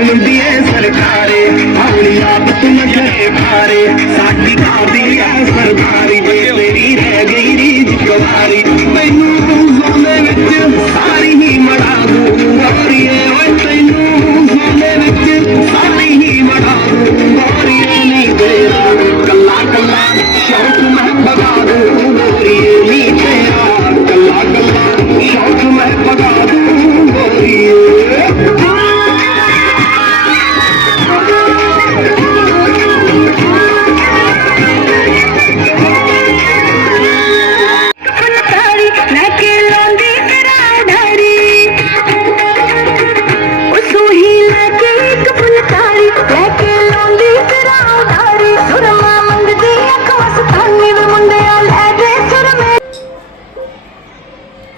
ਸੁਣਦੀ ਏ ਸਰਕਾਰੇ, ਆਪਣੀ ਆਪ ਤੂੰ ਨਖਰੇ ਭਾਰੇ। ਸਾਡੀ ਕਾਦੀ ਆ ਸਰਕਾਰੀ ਜੇ ਤੇਰੀ ਰਹਿ ਗਈ ਰੀਜ ਕੁਵਾਰੀ।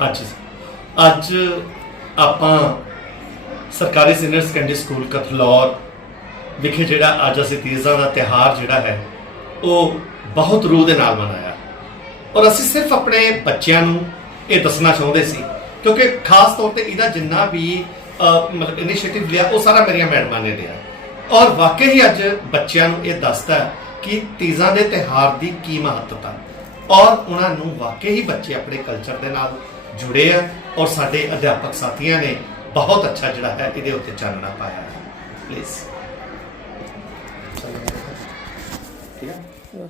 ਅੱਜ। ਅੱਜ ਆਪਾਂ ਸਰਕਾਰੀ ਸੀਨੀਅਰ ਸੈਕੰਡਰੀ ਸਕੂਲ ਕਥਲੌਰ ਵਿਖੇ ਜਿਹੜਾ ਅੱਜ ਅਸੀਂ ਤੀਜ਼ਾਂ ਦਾ ਤਿਹਾਰ ਜਿਹੜਾ ਹੈ, ਉਹ ਬਹੁਤ ਰੂਹ ਦੇ ਨਾਲ ਮਨਾਇਆ। ਔਰ ਅਸੀਂ ਸਿਰਫ ਆਪਣੇ ਬੱਚਿਆਂ ਨੂੰ ਇਹ ਦੱਸਣਾ ਚਾਹੁੰਦੇ ਸੀ, ਕਿਉਂਕਿ ਖਾਸ ਤੌਰ ਤੇ ਇਹਦਾ ਜਿੰਨਾ ਵੀ ਮਤਲਬ ਇਨੀਸ਼ੀਏਟਿਵ ਲਿਆ, ਉਹ ਸਾਰਾ ਮੇਰੀਆਂ ਮੈਡਮਾਂ ਨੇ ਲਿਆ। ਔਰ ਵਾਕਈ ਹੀ ਅੱਜ ਬੱਚਿਆਂ ਨੂੰ ਇਹ ਦੱਸਦਾ ਕਿ ਤੀਜ਼ਾਂ ਦੇ ਤਿਹਾਰ ਦੀ ਕੀ ਮਹੱਤਤਾ। ਔਰ ਉਹਨਾਂ ਨੂੰ ਵਾਕਈ ਹੀ ਬੱਚੇ ਆਪਣੇ ਕਲਚਰ ਦੇ ਨਾਲ ਜੁੜੇ ਆ ਔਰ ਸਾਡੇ ਅਧਿਆਪਕ ਸਾਥੀਆਂ ਨੇ ਬਹੁਤ ਅੱਛਾ ਜਿਹੜਾ ਹੈ ਇਹਦੇ ਉੱਤੇ ਚਾਨਣਾ ਪਾਇਆ ਹੈ। ਪਲੀਜ਼ ਠੀਕ ਹੈ?